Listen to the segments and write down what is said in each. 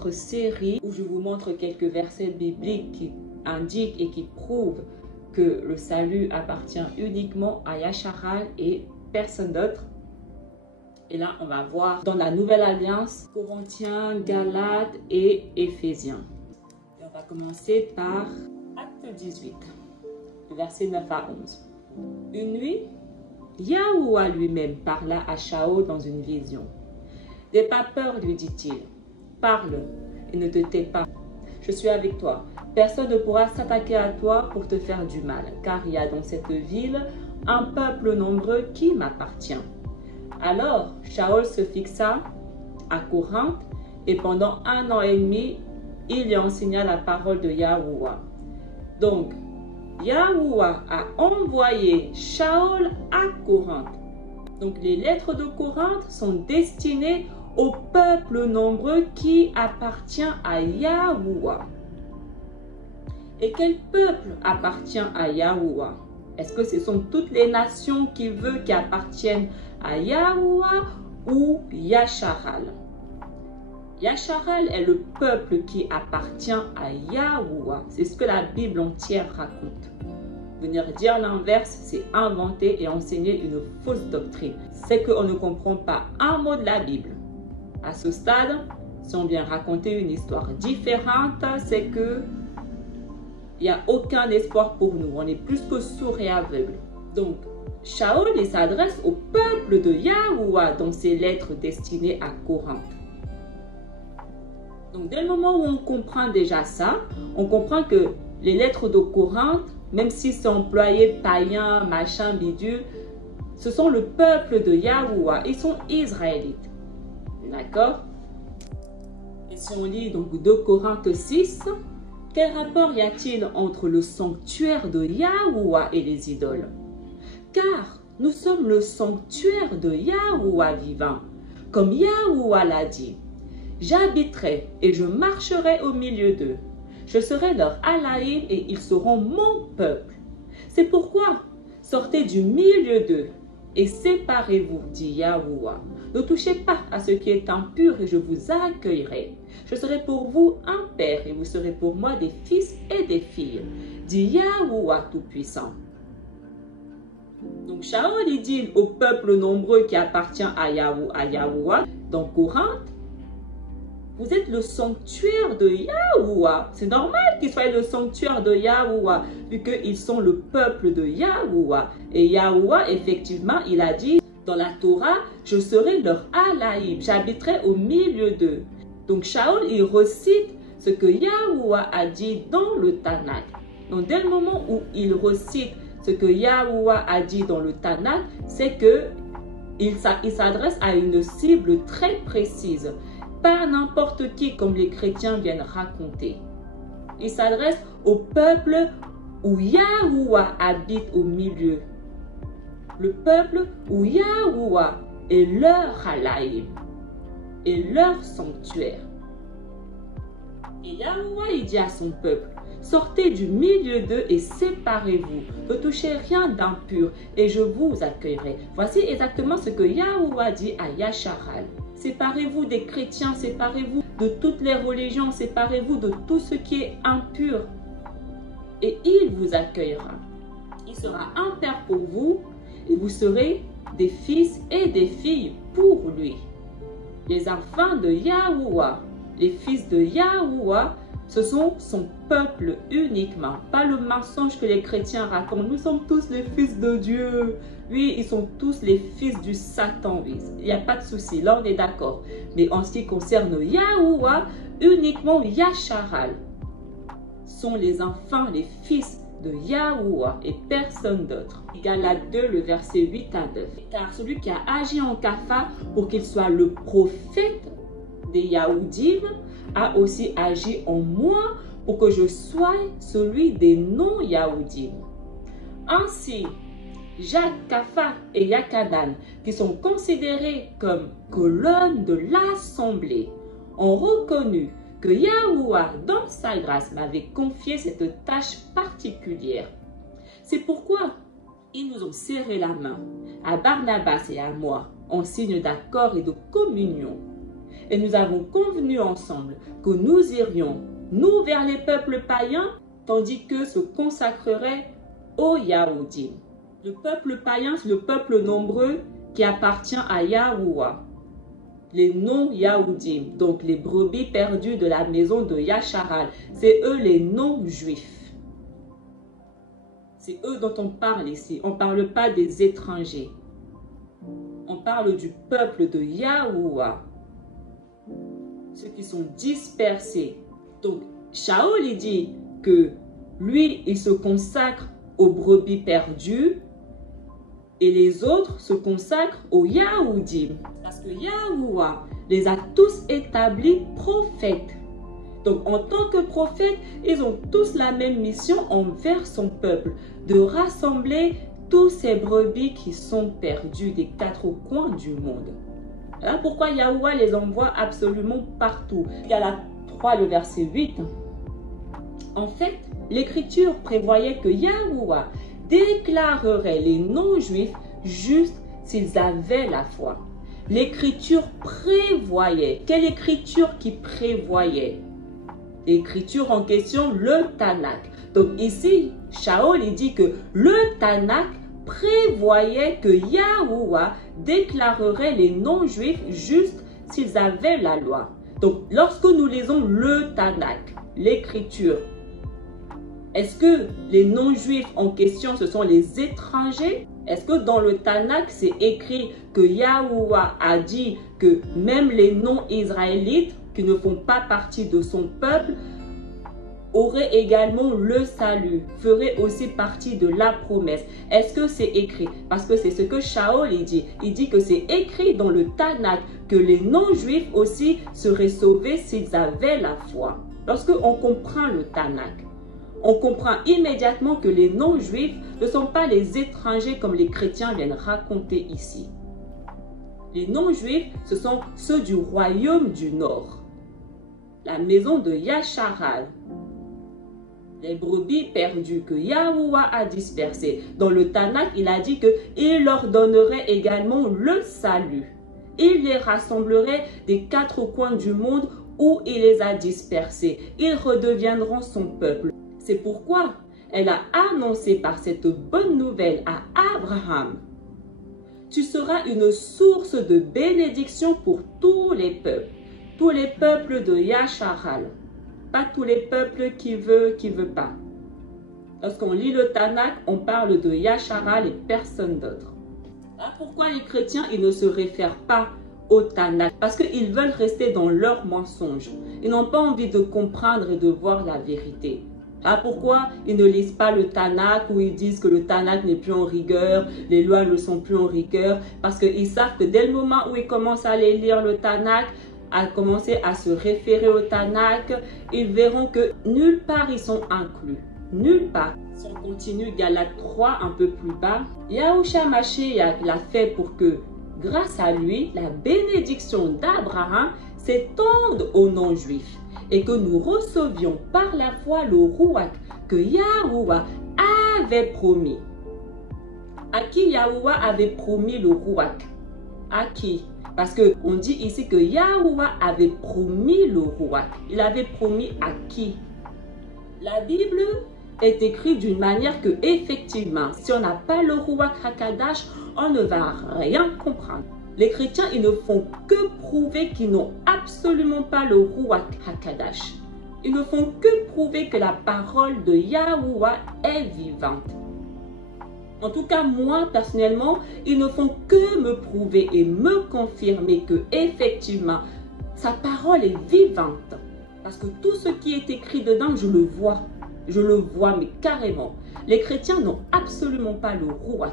notre série où je vous montre quelques versets bibliques qui indiquent et qui prouvent que le salut appartient uniquement à Yasharal et personne d'autre. Et là, on va voir dans la Nouvelle Alliance, Corinthiens, Galates et Éphésiens. Et on va commencer par Acte 18, versets 9 à 11. Une nuit, Yahuwah lui-même parla à Shaul dans une vision. « N'aie pas peur, lui dit-il. Parle et ne te tais pas. Je suis avec toi. Personne ne pourra s'attaquer à toi pour te faire du mal, car il y a dans cette ville un peuple nombreux qui m'appartient. » Alors, Shaul se fixa à Corinthe et pendant 1 an et demi, il y enseigna la parole de Yahuwah. Donc, Yahuwah a envoyé Shaul à Corinthe. Donc, les lettres de Corinthe sont destinées au peuple nombreux qui appartient à Yahuwah. Et quel peuple appartient à Yahuwah? Est-ce que ce sont toutes les nations qui appartiennent à Yahuwah ou Yasharal? Yasharal est le peuple qui appartient à Yahuwah. C'est ce que la Bible entière raconte. Venir dire l'inverse, c'est inventer et enseigner une fausse doctrine. C'est qu'on ne comprend pas un mot de la Bible. À ce stade, si on vient raconter une histoire différente, c'est que il n'y a aucun espoir pour nous. On est plus que sourds et aveugles. Donc, Shaul, il s'adresse au peuple de Yahuwah dans ses lettres destinées à Corinthe. Donc, dès le moment où on comprend déjà ça, on comprend que les lettres de Corinthe, même si c'est employé païen, machin, bidule, ce sont le peuple de Yahuwah. Ils sont israélites. D'accord? Et si on lit donc 2 Corinthes 6, quel rapport y a-t-il entre le sanctuaire de Yahuwah et les idoles? Car nous sommes le sanctuaire de Yahuwah vivant. Comme Yahuwah l'a dit, j'habiterai et je marcherai au milieu d'eux. Je serai leur Alaïm et ils seront mon peuple. C'est pourquoi sortez du milieu d'eux et séparez-vous, dit Yahuwah. Ne touchez pas à ce qui est impur et je vous accueillerai. Je serai pour vous un père et vous serez pour moi des fils et des filles, dit Yahuwah Tout-Puissant. Donc Shaul il dit au peuple nombreux qui appartient à Yahuwah, dans Corinthe, vous êtes le sanctuaire de Yahuwah. C'est normal qu'ils soient le sanctuaire de Yahuwah, vu qu'ils sont le peuple de Yahuwah. Et Yahuwah, effectivement, il a dit dans la Torah, je serai leur Alaïm, j'habiterai au milieu d'eux. Donc Shaul, il recite ce que Yahuwah a dit dans le Tanakh. Donc dès le moment où il recite ce que Yahuwah a dit dans le Tanakh, c'est qu'il s'adresse à une cible très précise. Pas n'importe qui comme les chrétiens viennent raconter. Il s'adresse au peuple où Yahuwah habite au milieu. Le peuple où Yahuwah est leur Alaïm et leur sanctuaire. Et Yahuwah il dit à son peuple, sortez du milieu d'eux et séparez-vous. Ne touchez rien d'impur et je vous accueillerai. Voici exactement ce que Yahuwah dit à Yasharal. Séparez-vous des chrétiens, séparez-vous de toutes les religions, séparez-vous de tout ce qui est impur. Et il vous accueillera. Il sera un père pour vous et vous serez des fils et des filles pour lui. Les enfants de Yahuwah, les fils de Yahuwah, ce sont son peuple uniquement, pas le mensonge que les chrétiens racontent. Nous sommes tous les fils de Dieu. Oui, ils sont tous les fils du Satan. Oui. Il n'y a pas de souci, là on est d'accord. Mais en ce qui concerne Yahuwah, uniquement Yasharal sont les enfants, les fils de Yahuwah et personne d'autre. Galates 2, le verset 8 à 9. Car celui qui a agi en Kapha pour qu'il soit le prophète des Yahudim a aussi agi en moi pour que je sois celui des non-Yahudim. Ainsi, Jacques, Kapha et Yakanan, qui sont considérés comme colonnes de l'assemblée, ont reconnu que Yahuwah, dans sa grâce, m'avait confié cette tâche particulière. C'est pourquoi ils nous ont serré la main, à Barnabas et à moi, en signe d'accord et de communion. et nous avons convenu ensemble que nous irions, nous, vers les peuples païens, tandis qu'eux se consacreraient aux Yaoudim. Le peuple païen, c'est le peuple nombreux qui appartient à Yahuwah. Les non-Yaoudim, donc les brebis perdues de la maison de Yasharal, c'est eux les non-juifs. C'est eux dont on parle ici. On ne parle pas des étrangers. On parle du peuple de Yahuwah. Ceux qui sont dispersés. Donc, Shaol, il dit que lui, il se consacre aux brebis perdues et les autres se consacrent aux Yaoudim. Parce que Yahuwah les a tous établis prophètes. Donc, en tant que prophètes, ils ont tous la même mission envers son peuple, de rassembler tous ces brebis qui sont perdus des quatre coins du monde. Voilà pourquoi Yahuwah les envoie absolument partout. Il y a la 3, le verset 8. En fait, l'Écriture prévoyait que Yahuwah déclarerait les non-juifs justes s'ils avaient la foi. L'Écriture prévoyait. Quelle Écriture qui prévoyait? L'écriture en question, le Tanakh. Donc ici, Shaol il dit que le Tanakh prévoyait que Yahuwah déclarerait les non-juifs justes s'ils avaient la loi. Donc lorsque nous lisons le Tanakh, l'écriture, est-ce que les non-juifs en question, ce sont les étrangers? Est-ce que dans le Tanakh, c'est écrit que Yahuwah a dit que même les non-israélites qui ne font pas partie de son peuple auraient également le salut, feraient aussi partie de la promesse? Est-ce que c'est écrit? Parce que c'est ce que Shaol il dit. Il dit que c'est écrit dans le Tanakh que les non-juifs aussi seraient sauvés s'ils avaient la foi. Lorsque on comprend le Tanakh, on comprend immédiatement que les non-juifs ne sont pas les étrangers comme les chrétiens viennent raconter ici. Les non-juifs, ce sont ceux du royaume du Nord, la maison de Yasharal, les brebis perdues que Yahuwah a dispersées. Dans le Tanakh, il a dit qu'il leur donnerait également le salut. Il les rassemblerait des quatre coins du monde où il les a dispersés. Ils redeviendront son peuple. C'est pourquoi elle a annoncé par cette bonne nouvelle à Abraham: tu seras une source de bénédiction pour tous les peuples de Yasharal. Pas tous les peuples qui veut pas. Lorsqu'on lit le Tanakh, on parle de Yasharal et personne d'autre. Voilà pourquoi les chrétiens, ils ne se réfèrent pas au Tanakh, parce qu'ils veulent rester dans leurs mensonges. Ils n'ont pas envie de comprendre et de voir la vérité. Ah, pourquoi ils ne lisent pas le Tanakh, où ils disent que le Tanakh n'est plus en rigueur, les lois ne sont plus en rigueur? Parce qu'ils savent que dès le moment où ils commencent à aller lire le Tanakh, à commencer à se référer au Tanakh, ils verront que nulle part ils sont inclus. Nulle part. Si on continue Galates 3 un peu plus bas, Yahushua Mashiach l'a fait pour que, grâce à lui, la bénédiction d'Abraham s'étende aux non-juifs et que nous recevions par la foi le Ruach que Yahuwah avait promis. À qui Yahuwah avait promis le Ruach? À qui? Parce qu'on dit ici que Yahuwah avait promis le Ruach. Il avait promis à qui? La Bible est écrite d'une manière que, effectivement, si on n'a pas le Ruach HaKadosh, on ne va rien comprendre. Les chrétiens, ils ne font que prouver qu'ils n'ont absolument pas le Ruach HaKadosh. Ils ne font que prouver que la parole de Yahuwah est vivante. En tout cas, moi, personnellement, ils ne font que me prouver et me confirmer que, effectivement, sa parole est vivante. Parce que tout ce qui est écrit dedans, je le vois. Je le vois, mais carrément. Les chrétiens n'ont absolument pas le Ruach.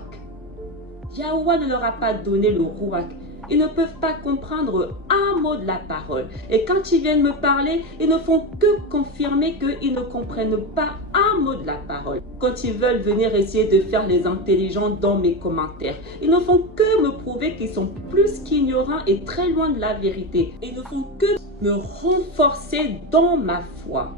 Yahuwah ne leur a pas donné le Ruach. Ils ne peuvent pas comprendre un mot de la parole. Et quand ils viennent me parler, ils ne font que confirmer qu'ils ne comprennent pas un mot de la parole. Quand ils veulent venir essayer de faire les intelligents dans mes commentaires, ils ne font que me prouver qu'ils sont plus qu'ignorants et très loin de la vérité. Ils ne font que me renforcer dans ma foi.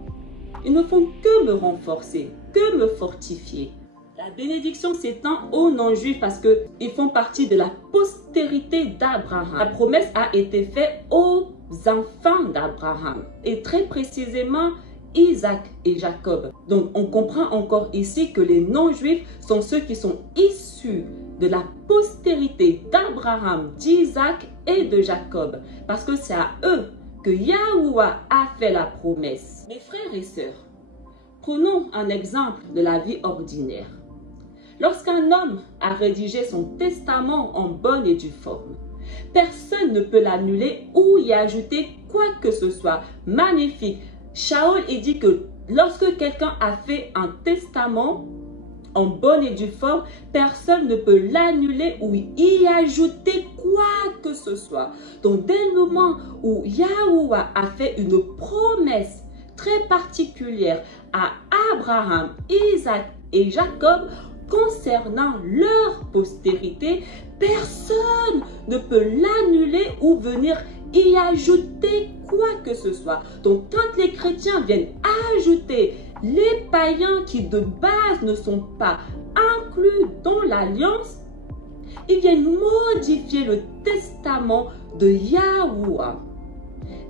Ils ne font que me renforcer, que me fortifier. La bénédiction s'étend aux non-juifs parce qu'ils font partie de la postérité d'Abraham. La promesse a été faite aux enfants d'Abraham, et très précisément Isaac et Jacob. Donc on comprend encore ici que les non-juifs sont ceux qui sont issus de la postérité d'Abraham, d'Isaac et de Jacob, parce que c'est à eux que Yahuwah a fait la promesse. Mes frères et sœurs, prenons un exemple de la vie ordinaire. Lorsqu'un homme a rédigé son testament en bonne et due forme, personne ne peut l'annuler ou y ajouter quoi que ce soit. Magnifique. Shaul, il dit que lorsque quelqu'un a fait un testament en bonne et due forme, personne ne peut l'annuler ou y ajouter quoi que ce soit. Donc, dès le moment où Yahuwah a fait une promesse très particulière à Abraham, Isaac et Jacob concernant leur postérité, personne ne peut l'annuler ou venir y ajouter quoi que ce soit. Donc, quand les chrétiens viennent ajouter les païens qui de base ne sont pas inclus dans l'alliance, ils viennent modifier le testament de Yahuwah.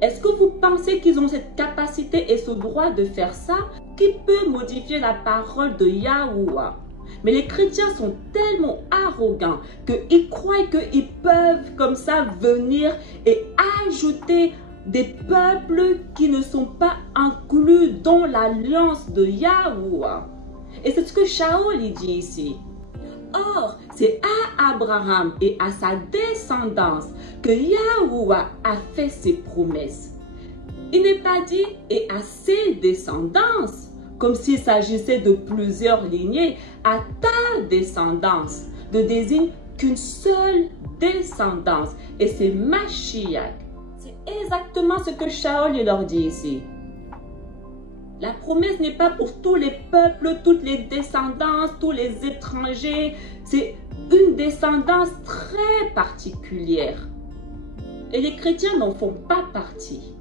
Est-ce que vous pensez qu'ils ont cette capacité et ce droit de faire ça? Qui peut modifier la parole de Yahuwah? Mais les chrétiens sont tellement arrogants qu'ils croient qu'ils peuvent comme ça venir et ajouter des peuples qui ne sont pas inclus dans l'alliance de Yahuwah. Et c'est ce que Shaul dit ici. Or, c'est à Abraham et à sa descendance que Yahuwah a fait ses promesses. Il n'est pas dit « et à ses descendances », comme s'il s'agissait de plusieurs lignées, à ta descendance, ne désigne qu'une seule descendance, et c'est Mashiach. C'est exactement ce que Shaul leur dit ici. La promesse n'est pas pour tous les peuples, toutes les descendances, tous les étrangers. C'est une descendance très particulière. Et les chrétiens n'en font pas partie.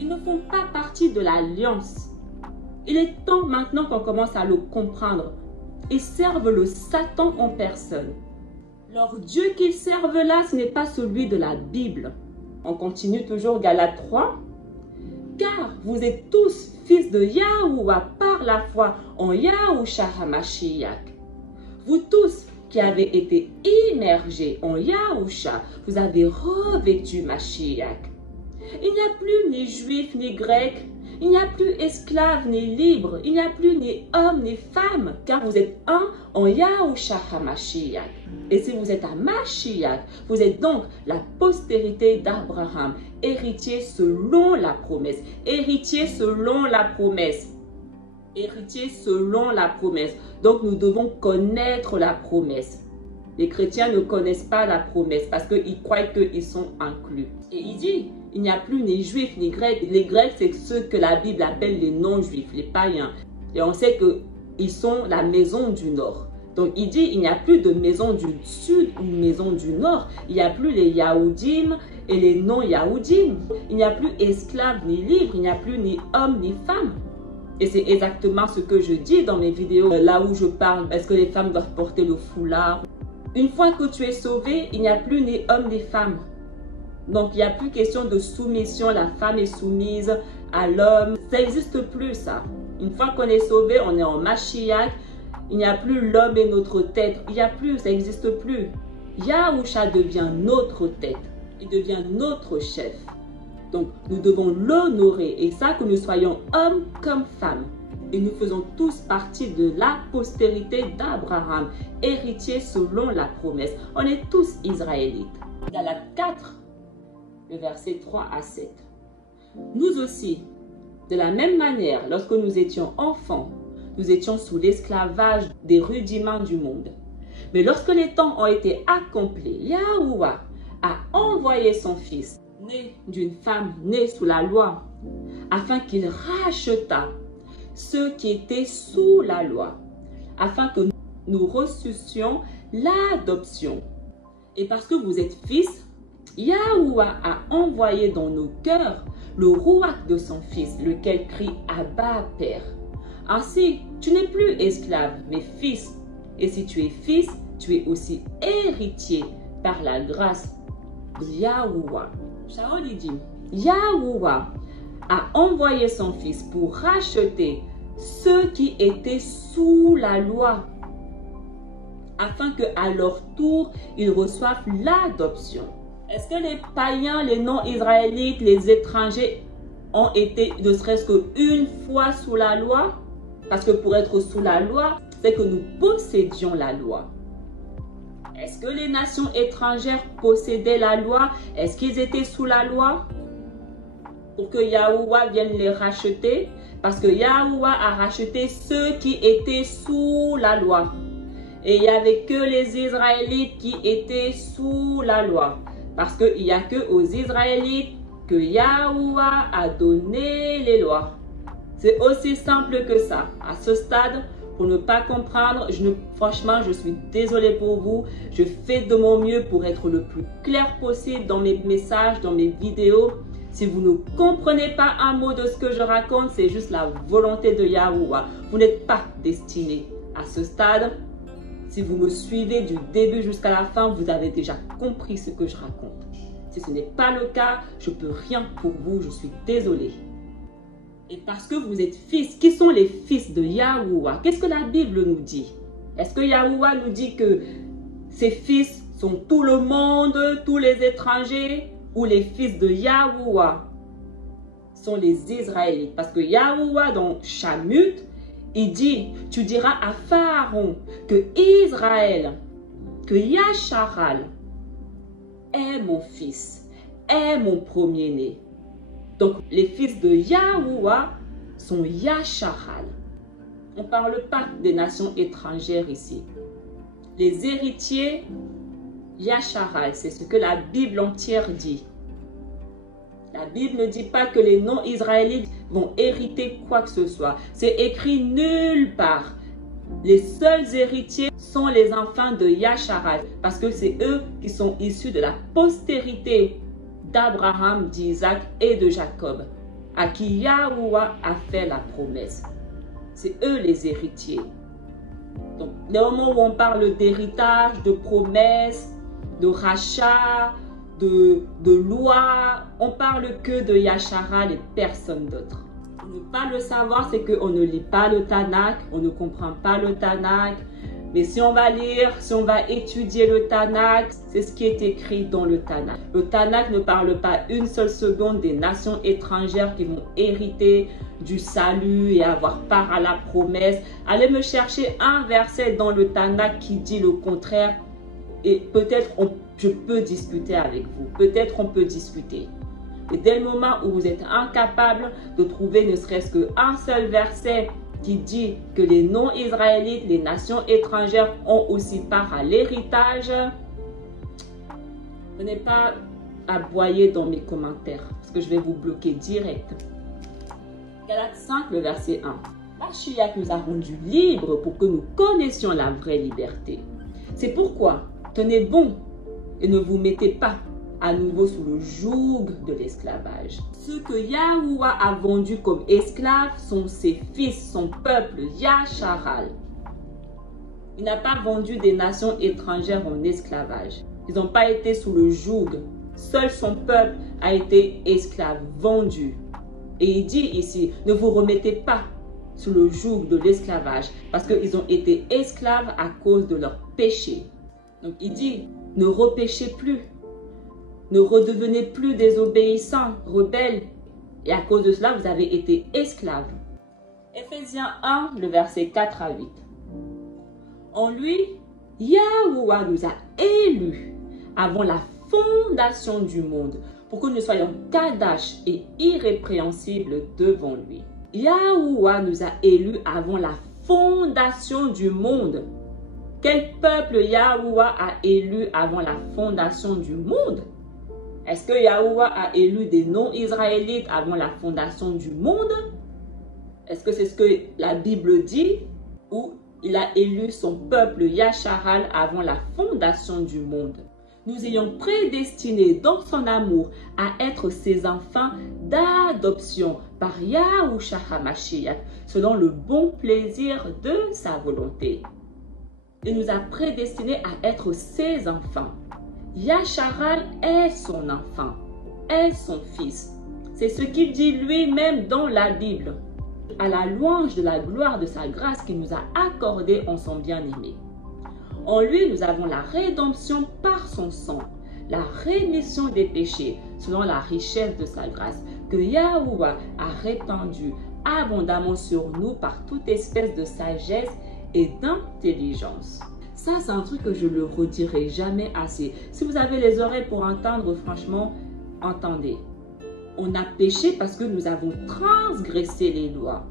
Ils ne font pas partie de l'alliance. Il est temps maintenant qu'on commence à le comprendre. Ils servent le Satan en personne. Leur Dieu qu'ils servent là, ce n'est pas celui de la Bible. On continue toujours Galates 3. Car vous êtes tous fils de Yahuwah par la foi en Yahushua HaMashiach. Vous tous qui avez été immergés en Yahushua, vous avez revêtu Mashiach. Il n'y a plus ni juif ni grec, il n'y a plus esclave ni libre, il n'y a plus ni homme ni femme, car vous êtes un en Yahushua HaMashiach. Et si vous êtes à Mashiach, vous êtes donc la postérité d'Abraham, héritier selon la promesse, héritier selon la promesse, héritier selon la promesse. Donc nous devons connaître la promesse. Les chrétiens ne connaissent pas la promesse parce qu'ils croient qu'ils sont inclus. Et il dit, il n'y a plus ni juifs ni grecs. Les grecs, c'est ceux que la Bible appelle les non-juifs, les païens. Et on sait qu'ils sont la maison du Nord. Donc il dit, il n'y a plus de maison du Sud ou maison du Nord. Il n'y a plus les Yaoudim et les non-Yaoudim. Il n'y a plus esclaves ni libres. Il n'y a plus ni hommes ni femmes. Et c'est exactement ce que je dis dans mes vidéos, là où je parle. Est-ce que les femmes doivent porter le foulard? Une fois que tu es sauvé, il n'y a plus ni hommes ni femmes. Donc, il n'y a plus question de soumission. La femme est soumise à l'homme. Ça n'existe plus, ça. Une fois qu'on est sauvé, on est en Mashiach. Il n'y a plus l'homme et notre tête. Il n'y a plus, ça n'existe plus. Yahushua devient notre tête. Il devient notre chef. Donc, nous devons l'honorer. Et ça, que nous soyons hommes comme femmes. Et nous faisons tous partie de la postérité d'Abraham, héritier selon la promesse. On est tous israélites. Galates 4, le verset 3 à 7. Nous aussi, de la même manière, lorsque nous étions enfants, nous étions sous l'esclavage des rudiments du monde. Mais lorsque les temps ont été accomplis, Yahuwah a envoyé son fils, né d'une femme née sous la loi, afin qu'il rachetât ceux qui étaient sous la loi, afin que nous reçussions l'adoption. Et parce que vous êtes fils, Yahuwah a envoyé dans nos cœurs le rouach de son fils, lequel crie Abba, Père. Ainsi, tu n'es plus esclave, mais fils. Et si tu es fils, tu es aussi héritier par la grâce de Yahuwah. Shaul il dit, Yahuwah a envoyé son fils pour racheter ceux qui étaient sous la loi, afin qu'à leur tour, ils reçoivent l'adoption. Est-ce que les païens, les non-israélites, les étrangers ont été ne serait-ce qu'une fois sous la loi? Parce que pour être sous la loi, c'est que nous possédions la loi. Est-ce que les nations étrangères possédaient la loi? Est-ce qu'ils étaient sous la loi? Pour que Yahuwah vienne les racheter? Parce que Yahuwah a racheté ceux qui étaient sous la loi. Et il n'y avait que les Israélites qui étaient sous la loi. Parce qu'il n'y a que aux Israélites que Yahuwah a donné les lois. C'est aussi simple que ça. À ce stade, pour ne pas comprendre, franchement, je suis désolée pour vous. Je fais de mon mieux pour être le plus clair possible dans mes messages, dans mes vidéos. Si vous ne comprenez pas un mot de ce que je raconte, c'est juste la volonté de Yahuwah. Vous n'êtes pas destiné à ce stade. Si vous me suivez du début jusqu'à la fin, vous avez déjà compris ce que je raconte. Si ce n'est pas le cas, je ne peux rien pour vous, je suis désolée. Et parce que vous êtes fils, qui sont les fils de Yahuwah? Qu'est-ce que la Bible nous dit? Est-ce que Yahuwah nous dit que ses fils sont tout le monde, tous les étrangers? Ou les fils de Yahuwah sont les Israélites? Parce que Yahuwah dans Shamut, il dit, tu diras à Pharaon que Israël, que Yasharal est mon fils, est mon premier-né. Donc les fils de Yahuwah sont Yasharal. On ne parle pas des nations étrangères ici. Les héritiers, Yasharal, c'est ce que la Bible entière dit. La Bible ne dit pas que les non-israélites vont hériter quoi que ce soit. C'est écrit nulle part. Les seuls héritiers sont les enfants de Yasharal, parce que c'est eux qui sont issus de la postérité d'Abraham, d'Isaac et de Jacob, à qui Yahuwah a fait la promesse. C'est eux les héritiers. Donc, les moments où on parle d'héritage, de promesse, de rachat, de loi, on parle que de Yasharal et personne d'autre. Ne pas le savoir, c'est qu'on ne lit pas le Tanakh, on ne comprend pas le Tanakh. Mais si on va lire, si on va étudier le Tanakh, c'est ce qui est écrit dans le Tanakh. Le Tanakh ne parle pas une seule seconde des nations étrangères qui vont hériter du salut et avoir part à la promesse. Allez me chercher un verset dans le Tanakh qui dit le contraire et peut-être je peux discuter avec vous. Peut-être on peut discuter. Et dès le moment où vous êtes incapable de trouver ne serait-ce qu'un seul verset qui dit que les non-israélites, les nations étrangères ont aussi part à l'héritage, venez pas aboyer dans mes commentaires parce que je vais vous bloquer direct. Galates 5, le verset 1. Mashiach nous a rendus libres pour que nous connaissions la vraie liberté. C'est pourquoi, tenez bon et ne vous mettez pas à nouveau sous le joug de l'esclavage. Ceux que Yahuwah a vendus comme esclaves sont ses fils, son peuple, Yasharal. Il n'a pas vendu des nations étrangères en esclavage. Ils n'ont pas été sous le joug. Seul son peuple a été esclave, vendu. Et il dit ici, ne vous remettez pas sous le joug de l'esclavage parce qu'ils ont été esclaves à cause de leur péché. Donc il dit, ne repêchez plus. Ne redevenez plus désobéissants, rebelles. Et à cause de cela, vous avez été esclaves. Éphésiens 1, le verset 4 à 8. En lui, Yahuwah nous a élus avant la fondation du monde pour que nous soyons kadash et irrépréhensibles devant lui. Yahuwah nous a élus avant la fondation du monde. Quel peuple Yahuwah a élu avant la fondation du monde? Est-ce que Yahuwah a élu des non-israélites avant la fondation du monde? Est-ce que c'est ce que la Bible dit? Ou il a élu son peuple Yasharal avant la fondation du monde? Nous ayons prédestinés dans son amour à être ses enfants d'adoption par Yahushua HaMashiach selon le bon plaisir de sa volonté. Il nous a prédestinés à être ses enfants. Yasharal est son enfant. est son Fils. C'est ce qu'il dit lui-même dans la Bible. À la louange de la gloire de sa grâce qu'il nous a accordée en son bien-aimé. En lui, nous avons la rédemption par son sang, la rémission des péchés selon la richesse de sa grâce que Yahuwah a répandue abondamment sur nous par toute espèce de sagesse et d'intelligence. Ça, c'est un truc que je ne le redirai jamais assez. Si vous avez les oreilles pour entendre, franchement, entendez. On a péché parce que nous avons transgressé les lois.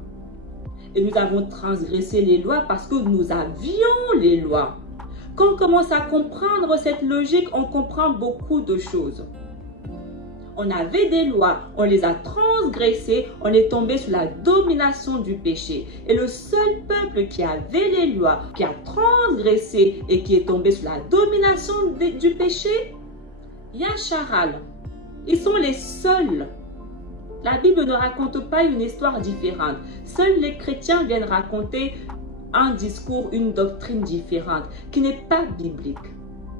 Et nous avons transgressé les lois parce que nous avions les lois. Quand on commence à comprendre cette logique, on comprend beaucoup de choses. On avait des lois, on les a transgressées, on est tombé sous la domination du péché. Et le seul peuple qui avait les lois, qui a transgressé et qui est tombé sous la domination du péché, Yasharal. Ils sont les seuls. La Bible ne raconte pas une histoire différente. Seuls les chrétiens viennent raconter un discours, une doctrine différente qui n'est pas biblique.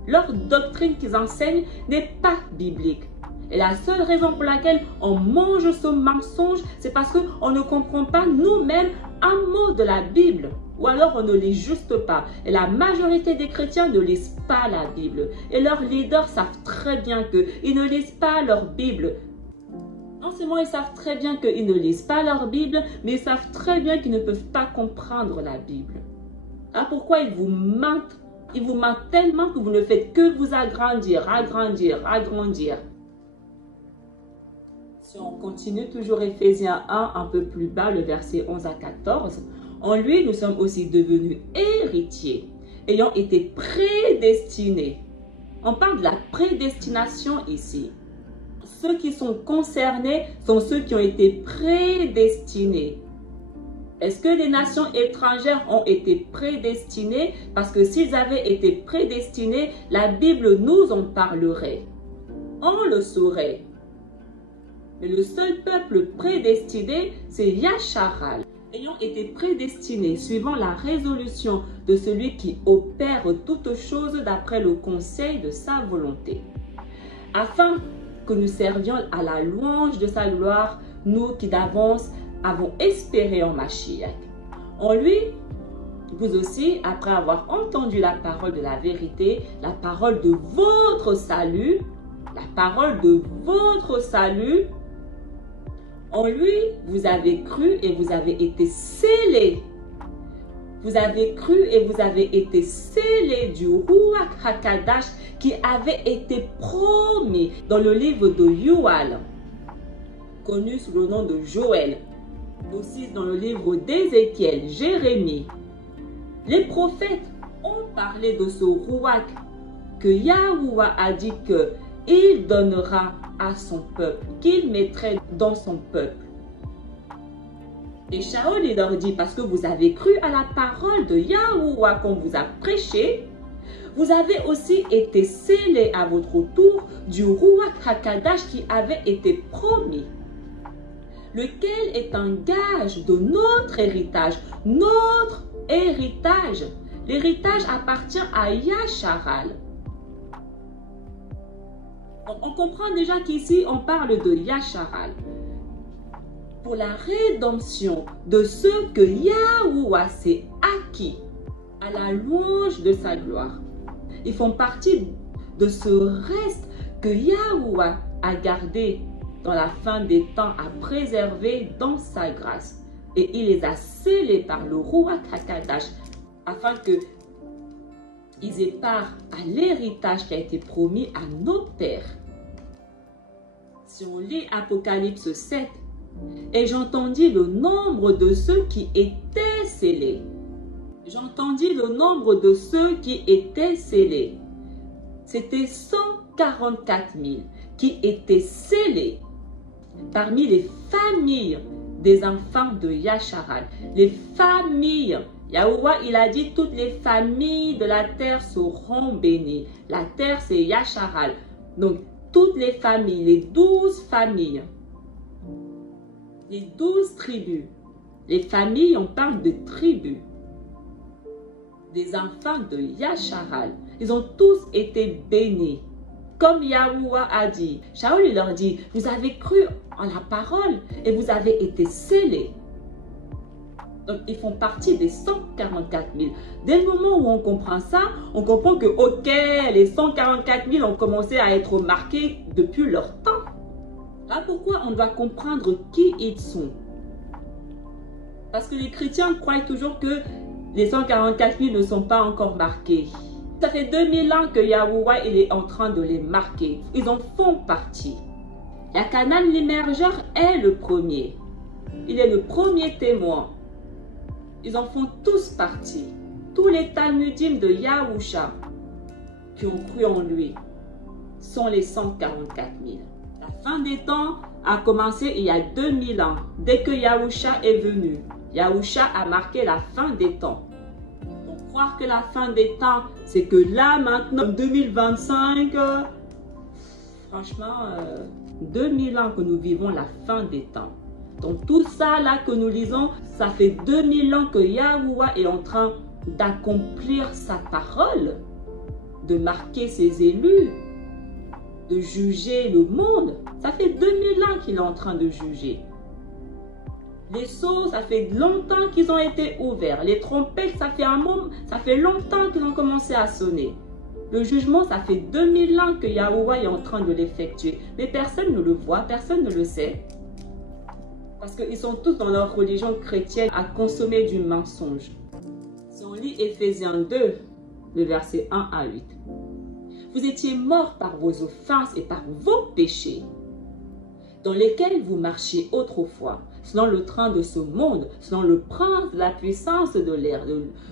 Leur doctrine qu'ils enseignent n'est pas biblique. Et la seule raison pour laquelle on mange ce mensonge, c'est parce qu'on ne comprend pas nous-mêmes un mot de la Bible. Ou alors on ne lit juste pas. Et la majorité des chrétiens ne lisent pas la Bible. Et leurs leaders savent très bien qu'ils ne lisent pas leur Bible. Non seulement ils savent très bien qu'ils ne lisent pas leur Bible, mais ils savent très bien qu'ils ne peuvent pas comprendre la Bible. Ah, pourquoi ils vous mentent? Ils vous mentent tellement que vous ne faites que vous agrandir, agrandir, agrandir. Si on continue toujours Éphésiens 1 un peu plus bas, le verset 11 à 14, en lui nous sommes aussi devenus héritiers, ayant été prédestinés. On parle de la prédestination ici. Ceux qui sont concernés sont ceux qui ont été prédestinés. Est-ce que les nations étrangères ont été prédestinées? Parce que s'ils avaient été prédestinés, la Bible nous en parlerait. On le saurait. Mais le seul peuple prédestiné, c'est Yasharal. Ayant été prédestinés suivant la résolution de celui qui opère toutes choses d'après le conseil de sa volonté. Afin que nous servions à la louange de sa gloire, nous qui d'avance avons espéré en Mashiach. En lui, vous aussi, après avoir entendu la parole de la vérité, la parole de votre salut, en lui, vous avez cru et vous avez été scellés. Vous avez cru et vous avez été scellés du Ruach HaKadash qui avait été promis dans le livre de Yoël, connu sous le nom de Joël, aussi dans le livre d'Ézéchiel, Jérémie. Les prophètes ont parlé de ce Ruach que Yahuwah a dit qu'il donnera à son peuple, qu'il mettrait dans son peuple. Et Shaol, il leur dit, parce que vous avez cru à la parole de Yahuwah qu'on vous a prêché, vous avez aussi été scellés à votre tour du Ruach HaKadash qui avait été promis, lequel est un gage de notre héritage. Notre héritage. L'héritage appartient à Yasharal. On comprend déjà qu'ici, on parle de Yasharal. Pour la rédemption de ceux que Yahuwah s'est acquis à la louange de sa gloire. Ils font partie de ce reste que Yahuwah a gardé dans la fin des temps, à préserver dans sa grâce. Et il les a scellés par le Ruach HaKadash afin qu'ils aient part à l'héritage qui a été promis à nos pères. Si on lit Apocalypse 7, et j'entendis le nombre de ceux qui étaient scellés. J'entendis le nombre de ceux qui étaient scellés. C'était 144 000 qui étaient scellés parmi les familles des enfants de Yasharal. Les familles. Yahuwah, il a dit toutes les familles de la terre seront bénies. La terre, c'est Yasharal. Donc, toutes les familles, les 12 familles. Les 12 tribus. Les familles, on parle de tribus. Des enfants de Yasharal. Ils ont tous été bénis. comme Yahuwah a dit. Shaoul il leur dit, vous avez cru en la parole et vous avez été scellés. Donc, ils font partie des 144 000. Dès le moment où on comprend ça, on comprend que, ok, les 144 000 ont commencé à être marqués depuis leur temps. Là, pourquoi on doit comprendre qui ils sont? Parce que les chrétiens croient toujours que les 144 000 ne sont pas encore marqués. Ça fait 2000 ans que Yahuwah il est en train de les marquer. Ils en font partie. Yachanan l'immergeur est le premier. Il est le premier témoin. Ils en font tous partie. Tous les Talmudim de Yahusha qui ont cru en lui sont les 144 000. La fin des temps a commencé il y a 2000 ans. Dès que Yahusha est venu, Yahusha a marqué la fin des temps. Donc croire que la fin des temps, c'est que là maintenant, en 2025, franchement, 2000 ans que nous vivons la fin des temps. Donc tout ça là que nous lisons, ça fait 2000 ans que Yahuwah est en train d'accomplir sa parole, de marquer ses élus, de juger le monde. Ça fait 2000 ans qu'il est en train de juger. Les sceaux, ça fait longtemps qu'ils ont été ouverts. Les trompettes, ça fait longtemps qu'ils ont commencé à sonner. Le jugement, ça fait 2000 ans que Yahuwah est en train de l'effectuer. Mais personne ne le voit, personne ne le sait. Parce qu'ils sont tous dans leur religion chrétienne à consommer du mensonge. Si on lit Éphésiens 2, le verset 1 à 8. Vous étiez morts par vos offenses et par vos péchés, dans lesquels vous marchiez autrefois, selon le train de ce monde, selon le prince de la puissance de l'air,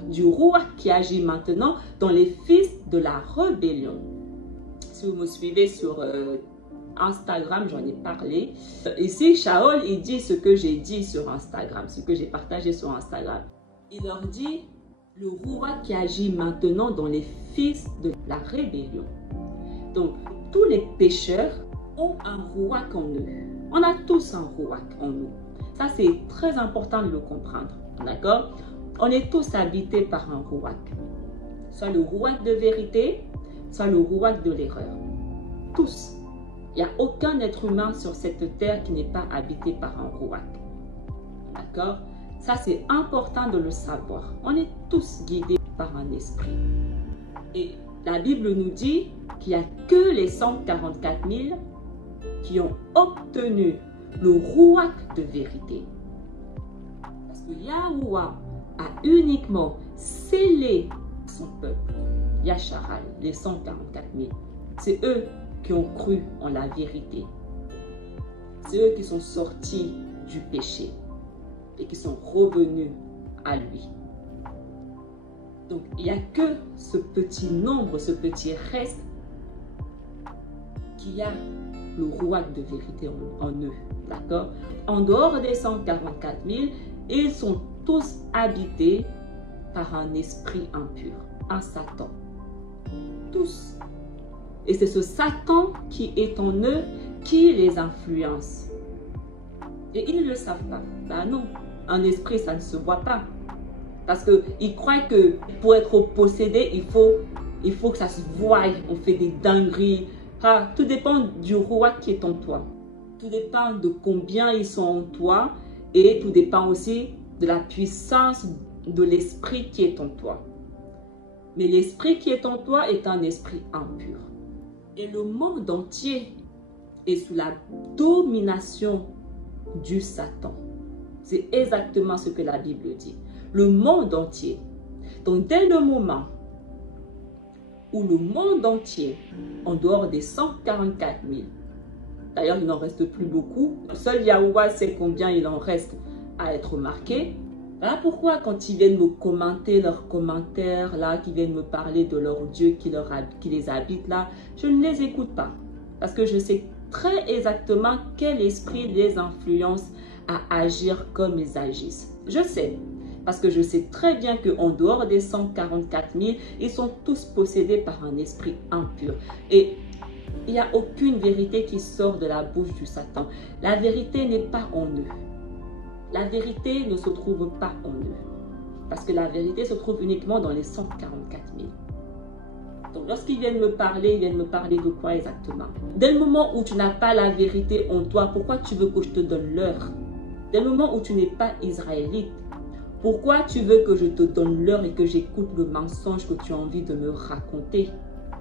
du roi qui agit maintenant dans les fils de la rébellion. Si vous me suivez sur Instagram, j'en ai parlé. Ici, Shaoul, il dit ce que j'ai dit sur Instagram, ce que j'ai partagé sur Instagram. Il leur dit, le roi qui agit maintenant dans les fils de la rébellion. Donc, tous les pécheurs ont un rouak en eux. On a tous un rouak en nous. Ça, c'est très important de le comprendre. D'accord? On est tous habités par un rouak. Soit le rouak de vérité, soit le rouak de l'erreur. Tous. Il n'y a aucun être humain sur cette terre qui n'est pas habité par un rouak. D'accord? Ça, c'est important de le savoir. On est tous guidés par un esprit. Et la Bible nous dit qu'il n'y a que les 144 000 qui ont obtenu le rouak de vérité. Parce que Yahuwah a uniquement scellé son peuple. Yasharal, les 144 000. C'est eux qui ont cru en la vérité. C'est eux qui sont sortis du péché et qui sont revenus à lui. Donc, il n'y a que ce petit nombre, ce petit reste qui a le rouak de vérité en eux. D'accord? En dehors des 144 000, ils sont tous habités par un esprit impur, un Satan. Tous. Et c'est ce Satan qui est en eux qui les influence. Et ils ne le savent pas. Ben non, un esprit, ça ne se voit pas. Parce qu'ils croient que pour être possédé, il faut que ça se voie. On fait des dingueries. Ah, tout dépend du roi qui est en toi. Tout dépend de combien ils sont en toi. Et tout dépend aussi de la puissance de l'esprit qui est en toi. Mais l'esprit qui est en toi est un esprit impur. Et le monde entier est sous la domination du Satan. C'est exactement ce que la Bible dit. Le monde entier. Donc dès le moment où le monde entier, en dehors des 144 000, d'ailleurs il n'en reste plus beaucoup, seul Yahuwah sait combien il en reste à être marqué. Voilà pourquoi quand ils viennent me commenter leurs commentaires, là, qui viennent me parler de leur Dieu qui les habite là, je ne les écoute pas. Parce que je sais très exactement quel esprit les influence à agir comme ils agissent. Je sais. Parce que je sais très bien qu'en dehors des 144 000, ils sont tous possédés par un esprit impur. Et il n'y a aucune vérité qui sort de la bouche du Satan. La vérité n'est pas en eux. La vérité ne se trouve pas en eux. Parce que la vérité se trouve uniquement dans les 144 000. Donc, lorsqu'ils viennent me parler, ils viennent me parler de quoi exactement? Dès le moment où tu n'as pas la vérité en toi, pourquoi tu veux que je te donne l'heure? Dès le moment où tu n'es pas israélite, pourquoi tu veux que je te donne l'heure et que j'écoute le mensonge que tu as envie de me raconter?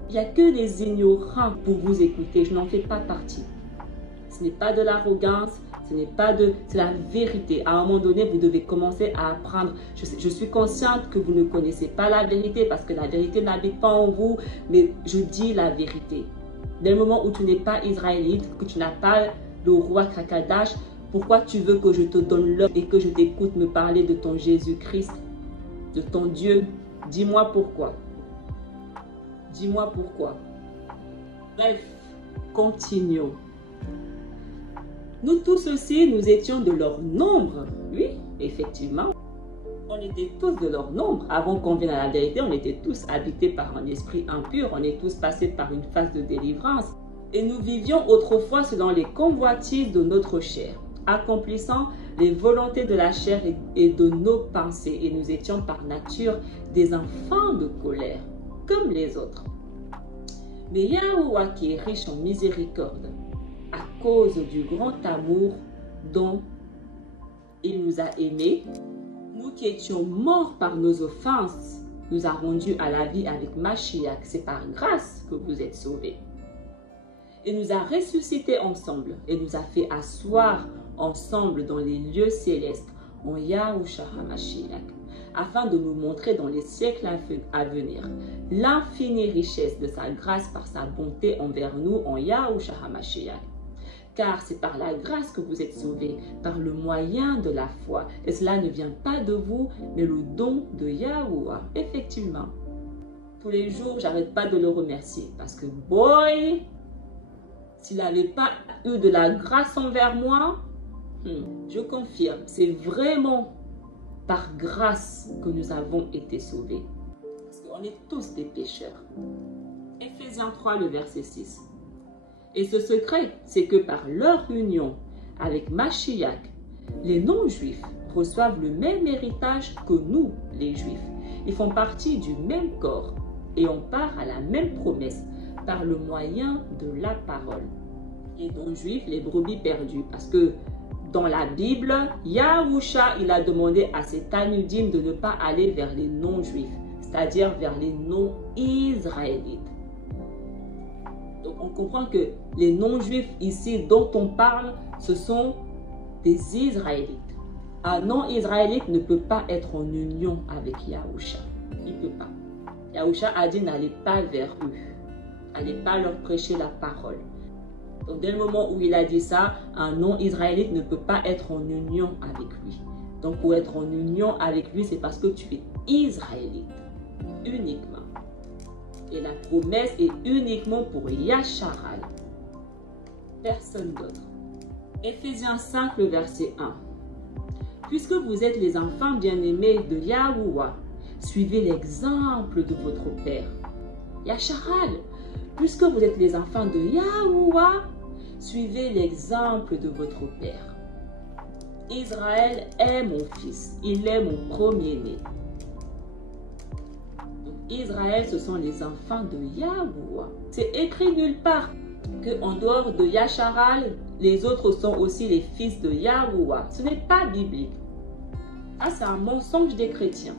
Il n'y a que des ignorants pour vous écouter. Je n'en fais pas partie. Ce n'est pas de l'arrogance, c'est la vérité. À un moment donné, vous devez commencer à apprendre. Je suis consciente que vous ne connaissez pas la vérité parce que la vérité n'habite pas en vous, mais je dis la vérité. Dès le moment où tu n'es pas israélite, que tu n'as pas le roi Kakadash, pourquoi tu veux que je te donne l'heure et que je t'écoute me parler de ton Jésus-Christ, de ton Dieu? Dis-moi pourquoi. Dis-moi pourquoi. Bref, continuons. Nous tous aussi, nous étions de leur nombre. Oui, effectivement. On était tous de leur nombre. Avant qu'on vienne à la vérité, on était tous habités par un esprit impur. On est tous passés par une phase de délivrance. Et nous vivions autrefois selon les convoitises de notre chair, accomplissant les volontés de la chair et de nos pensées. Et nous étions par nature des enfants de colère, comme les autres. Mais Yahuwah qui est riche en miséricorde, à cause du grand amour dont il nous a aimés, nous qui étions morts par nos offenses, nous a rendus à la vie avec Mashiach. C'est par grâce que vous êtes sauvés. Et nous a ressuscités ensemble et nous a fait asseoir ensemble dans les lieux célestes en Yahushua HaMashiach, afin de nous montrer dans les siècles à venir l'infinie richesse de sa grâce par sa bonté envers nous en Yahushua HaMashiach. Car c'est par la grâce que vous êtes sauvés, par le moyen de la foi. Et cela ne vient pas de vous, mais le don de Yahuwah. Effectivement, tous les jours, j'arrête pas de le remercier. Parce que, boy, s'il n'avait pas eu de la grâce envers moi, je confirme, c'est vraiment par grâce que nous avons été sauvés. Parce qu'on est tous des pécheurs. Éphésiens 3, le verset 6. Et ce secret, c'est que par leur union avec Mashiach, les non-juifs reçoivent le même héritage que nous, les juifs. Ils font partie du même corps et on part à la même promesse par le moyen de la parole. Les non-juifs, les brebis perdues, parce que dans la Bible, Yahusha, il a demandé à ses tanudim de ne pas aller vers les non-juifs, c'est-à-dire vers les non-israélites. Donc on comprend que les non-juifs ici dont on parle, ce sont des Israélites. Un non-israélite ne peut pas être en union avec Yahusha. Il ne peut pas. Yahusha a dit n'allez pas vers eux. N'allez pas leur prêcher la parole. Donc dès le moment où il a dit ça, un non-israélite ne peut pas être en union avec lui. Donc pour être en union avec lui, c'est parce que tu es israélite. Uniquement. Et la promesse est uniquement pour Yasharal. Personne d'autre. Éphésiens 5, le verset 1. Puisque vous êtes les enfants bien-aimés de Yahuwah, suivez l'exemple de votre Père. Yasharal. Puisque vous êtes les enfants de Yahuwah, suivez l'exemple de votre Père. Israël est mon fils. Il est mon premier-né. Israël, ce sont les enfants de Yahuwah. C'est écrit nulle part qu'en dehors de Yasharal, les autres sont aussi les fils de Yahuwah. Ce n'est pas biblique. Ça, c'est un mensonge des chrétiens.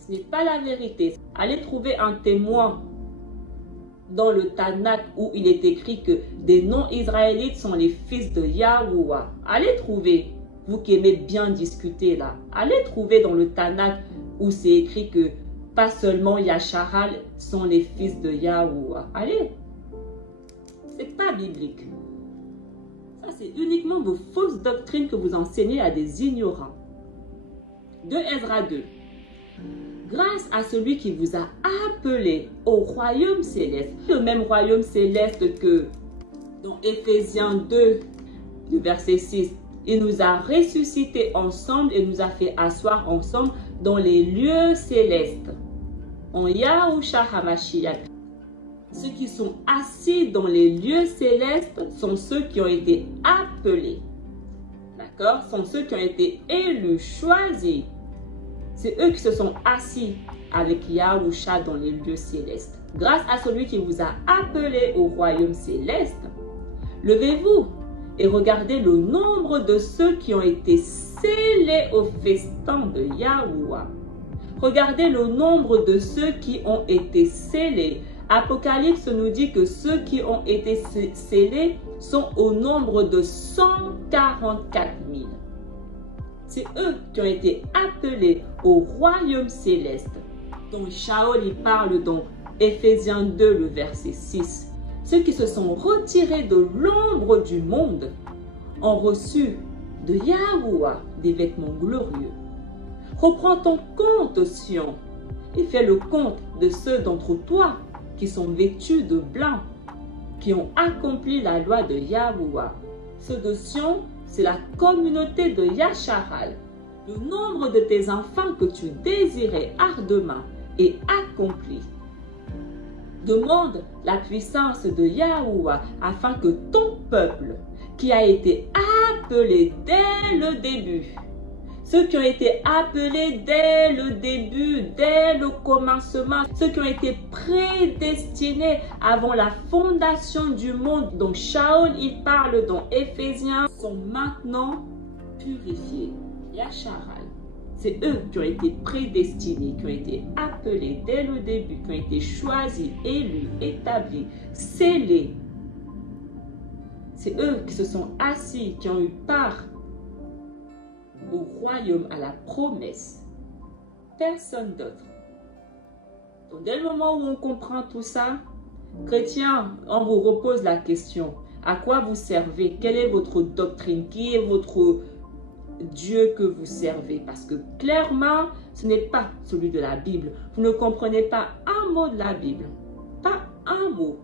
Ce n'est pas la vérité. Allez trouver un témoin dans le Tanakh où il est écrit que des non-israélites sont les fils de Yahuwah. Allez trouver, vous qui aimez bien discuter là, allez trouver dans le Tanakh où c'est écrit que pas seulement Yasharal sont les fils de Yahuwah. Allez, c'est pas biblique. Ça, c'est uniquement vos fausses doctrines que vous enseignez à des ignorants. De Ezra 2. Grâce à celui qui vous a appelé au royaume céleste, le même royaume céleste que dans Éphésiens 2, le verset 6, il nous a ressuscités ensemble et nous a fait asseoir ensemble dans les lieux célestes. En Yahushua HaMashiach. Ceux qui sont assis dans les lieux célestes sont ceux qui ont été appelés. D'accord? Sont ceux qui ont été élus, choisis. C'est eux qui se sont assis avec Yahushua dans les lieux célestes. grâce à celui qui vous a appelé au royaume céleste, levez-vous et regardez le nombre de ceux qui ont été scellés au festin de Yahuwah. Regardez le nombre de ceux qui ont été scellés. Apocalypse nous dit que ceux qui ont été scellés sont au nombre de 144 000. C'est eux qui ont été appelés au royaume céleste. Donc Shaul y parle dans Éphésiens 2, le verset 6. Ceux qui se sont retirés de l'ombre du monde ont reçu de Yahuwah des vêtements glorieux. Reprends ton compte, Sion, et fais le compte de ceux d'entre toi qui sont vêtus de blanc, qui ont accompli la loi de Yahuwah. Ceux de Sion, c'est la communauté de Yasharal. Le nombre de tes enfants que tu désirais ardemment est accompli. Demande la puissance de Yahuwah afin que ton peuple, qui a été appelé dès le début, ceux qui ont été appelés dès le début, dès le commencement, ceux qui ont été prédestinés avant la fondation du monde, dont Shaul il parle dans Éphésiens, sont maintenant purifiés. Yasharal. C'est eux qui ont été prédestinés, qui ont été appelés dès le début, qui ont été choisis, élus, établis, scellés. C'est eux qui se sont assis, qui ont eu part au royaume, à la promesse. Personne d'autre. Donc, dès le moment où on comprend tout ça, chrétiens, on vous repose la question. À quoi vous servez? Quelle est votre doctrine? Qui est votre Dieu que vous servez? Parce que clairement, ce n'est pas celui de la Bible. Vous ne comprenez pas un mot de la Bible. Pas un mot.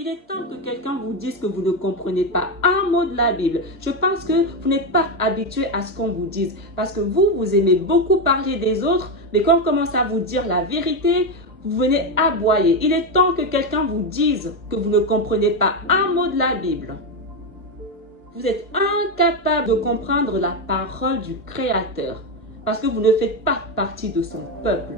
Il est temps que quelqu'un vous dise que vous ne comprenez pas un mot de la Bible. Je pense que vous n'êtes pas habitué à ce qu'on vous dise. Parce que vous aimez beaucoup parler des autres, mais quand on commence à vous dire la vérité, vous venez aboyer. Il est temps que quelqu'un vous dise que vous ne comprenez pas un mot de la Bible. Vous êtes incapable de comprendre la parole du Créateur parce que vous ne faites pas partie de son peuple.